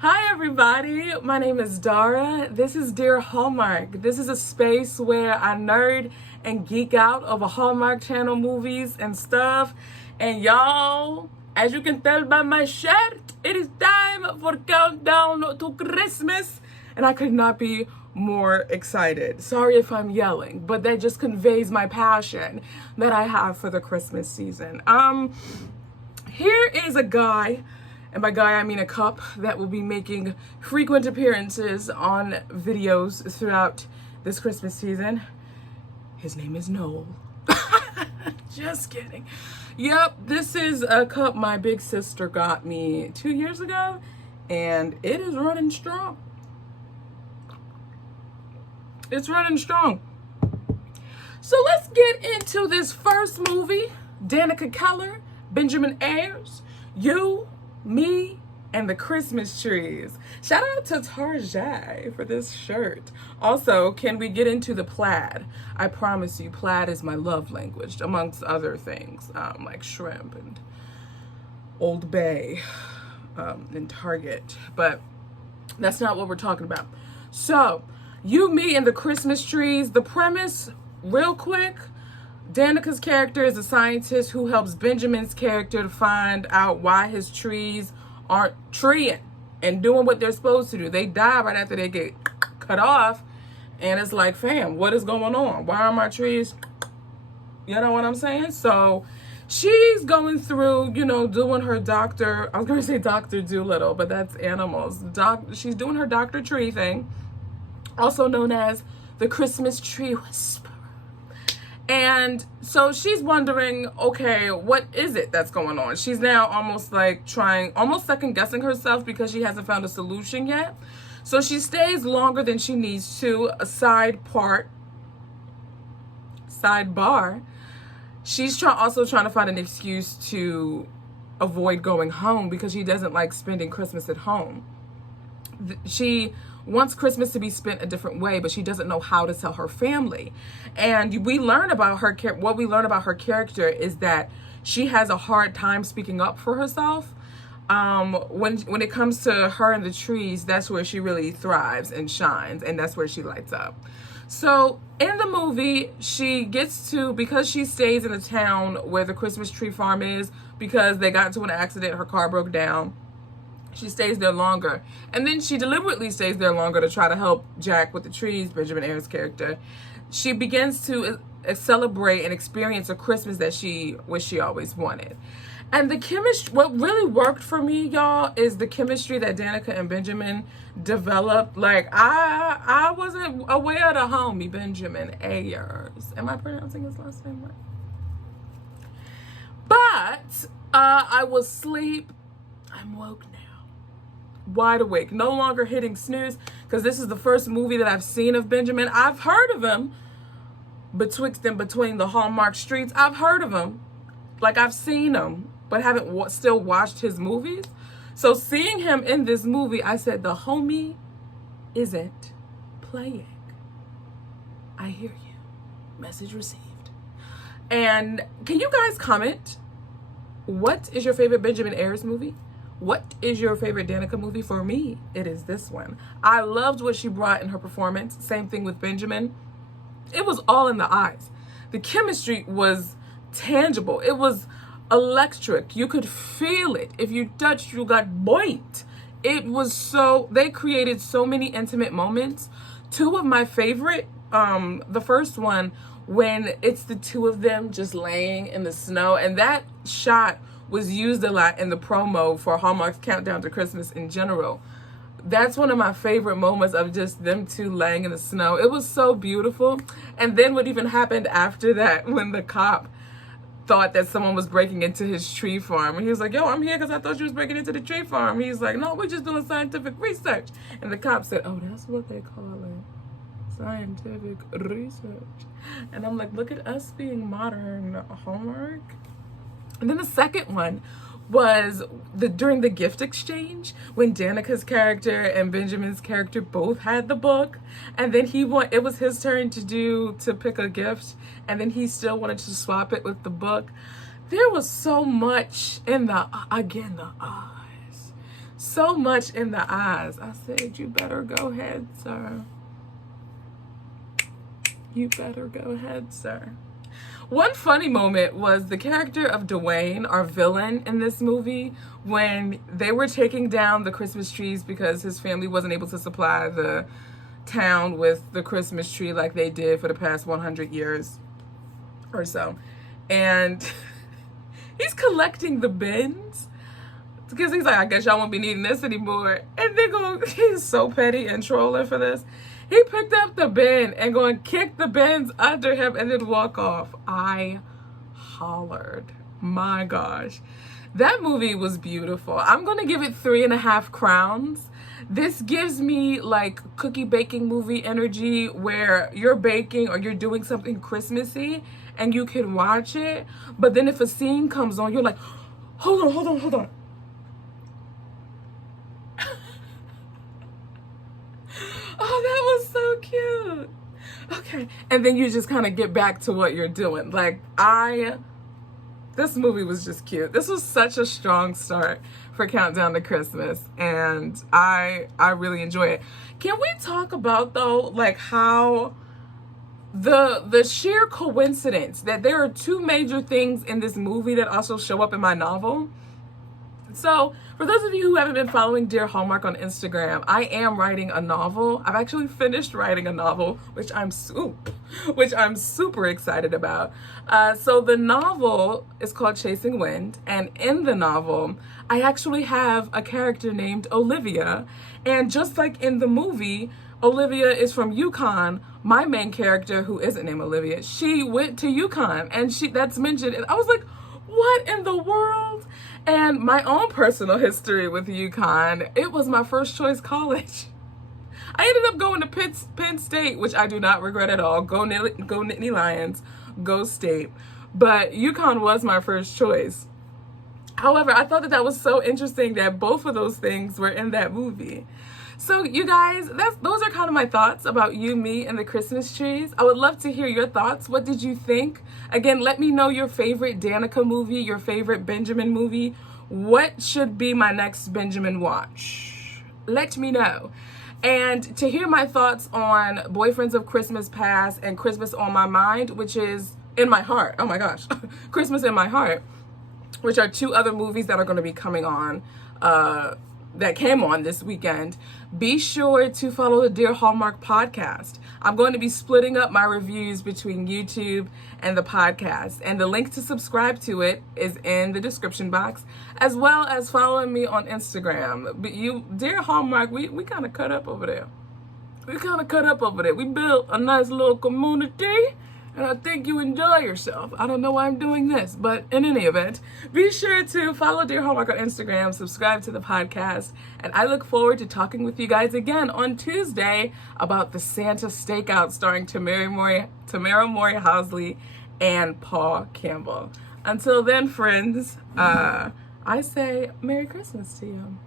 Hi everybody, my name is Dara. This is Dear Hallmark. This is a space where I nerd and geek out over Hallmark Channel movies and stuff. And y'all, as you can tell by my shirt, it is time for countdown to Christmas. And I could not be more excited. Sorry if I'm yelling, but that just conveys my passion that I have for the Christmas season. Here is a guy, and by guy I mean a cup, that will be making frequent appearances on videos throughout this Christmas season. His name is Noel. Just kidding. Yep, this is a cup my big sister got me 2 years ago, and it is running strong. It's running strong. So let's get into this first movie. Danica Mckellar, Benjamin Ayres, You, Me, and the Christmas Trees. Shout out to Tarjay for this shirt. Also, can we get into the plaid? I promise you, plaid is my love language, amongst other things, like shrimp and Old Bay and Target. But that's not what we're talking about. So, You, Me, and the Christmas Trees. The premise, real quick. Danica's character is a scientist who helps Benjamin's character to find out why his trees aren't treeing and doing what they're supposed to do. They die right after they get cut off, and it's like, fam, what is going on? Why are my trees, you know what I'm saying? So she's going through, doing her doctor, I was going to say Dr. Doolittle, but that's animals. She's doing her Dr. Tree thing, also known as the Christmas Tree Whisperer. And so she's wondering, okay, what is it that's going on? She's now almost second guessing herself because she hasn't found a solution yet. So she stays longer than she needs to. A sidebar. She's also trying to find an excuse to avoid going home because she doesn't like spending Christmas at home. She wants Christmas to be spent a different way, but she doesn't know how to tell her family. And what we learn about her character is that she has a hard time speaking up for herself. When it comes to her and the trees, that's where she really thrives and shines, and that's where she lights up. So in the movie, because she stays in the town where the Christmas tree farm is, because they got into an accident, her car broke down. She stays there longer. And then she deliberately stays there longer to try to help Jack with the trees, Benjamin Ayres' character. She begins to celebrate and experience a Christmas that she wished she always wanted. And the chemistry, what really worked for me, y'all, is the chemistry that Danica and Benjamin developed. Like, I wasn't aware of the homie, Benjamin Ayres. Am I pronouncing his last name right? But I was asleep. I'm woke now. Wide awake, no longer hitting snooze, because this is the first movie that I've seen of Benjamin. I've heard of him betwixt and between the Hallmark streets. I've heard of him, like I've seen him, but haven't still watched his movies. So seeing him in this movie, I said, the homie isn't playing. I hear you. Message received. And can you guys comment? What is your favorite Benjamin Ayres movie? What is your favorite Danica movie? For me, it is this one. I loved what she brought in her performance. Same thing with Benjamin. It was all in the eyes. The chemistry was tangible. It was electric. You could feel it. If you touched, you got boinked. They created so many intimate moments. Two of my favorite, the first one, when it's the two of them just laying in the snow, and that shot was used a lot in the promo for Hallmark's Countdown to Christmas in general. That's one of my favorite moments, of just them two laying in the snow. It was so beautiful. And then what even happened after that, when the cop thought that someone was breaking into his tree farm. And he was like, yo, I'm here because I thought you was breaking into the tree farm. He's like, no, we're just doing scientific research. And the cop said, oh, that's what they call it. Scientific research. And I'm like, look at us being modern, Hallmark. And then the second one was during the gift exchange, when Danica's character and Benjamin's character both had the book, and then it was his turn to pick a gift, and then he still wanted to swap it with the book. There was so much in the eyes. So much in the eyes. I said, you better go ahead, sir. You better go ahead, sir. One funny moment was the character of Dwayne, our villain in this movie, when they were taking down the Christmas trees because his family wasn't able to supply the town with the Christmas tree like they did for the past 100 years or so. And he's collecting the bins because he's like, I guess y'all won't be needing this anymore. And they go, he's so petty and trolling for this. He picked up the bin and go and kick the bins under him and then walk off. I hollered. My gosh. That movie was beautiful. I'm going to give it 3.5 crowns. This gives me like cookie baking movie energy where you're baking or you're doing something Christmassy and you can watch it. But then if a scene comes on, you're like, hold on. Oh, that was so cute. Okay. And then you just kind of get back to what you're doing. Like, this movie was just cute. This was such a strong start for Countdown to Christmas. And I really enjoy it. Can we talk about, though, like how the sheer coincidence that there are 2 major things in this movie that also show up in my novel? So, for those of you who haven't been following Dear Hallmark on Instagram, I am writing a novel. I've actually finished writing a novel, which I'm super excited about. So the novel is called Chasing Wind, and in the novel, I actually have a character named Olivia. And just like in the movie, Olivia is from Yukon. My main character, who isn't named Olivia, she went to Yukon, and that's mentioned. And I was like, what in the world? And my own personal history with UConn, it was my first choice college. I ended up going to Penn State, which I do not regret at all. Go Nittany Lions, go State. But UConn was my first choice. However, I thought that was so interesting that both of those things were in that movie. So you guys, those are kind of my thoughts about You, Me, and the Christmas trees. I would love to hear your thoughts. What did you think? Again, let me know your favorite Danica movie, your favorite Benjamin movie. What should be my next Benjamin watch? Let me know. And to hear my thoughts on Boyfriends of Christmas Past and Christmas on My Mind, which is in my heart. Oh my gosh. Christmas in My Heart, which are 2 other movies that are going to be coming on, that came on this weekend. Be sure to follow the Dear Hallmark podcast. I'm going to be splitting up my reviews between YouTube and the podcast, and the link to subscribe to it is in the description box, as well as following me on Instagram. But Dear Hallmark, we kind of cut up over there. We built a nice little community, and I think you enjoy yourself. I don't know why I'm doing this, but in any event, be sure to follow Dear Hallmark on Instagram, subscribe to the podcast, and I look forward to talking with you guys again on Tuesday about the Santa Stakeout starring Tamara Mori Housley and Paul Campbell. Until then, friends, I say Merry Christmas to you.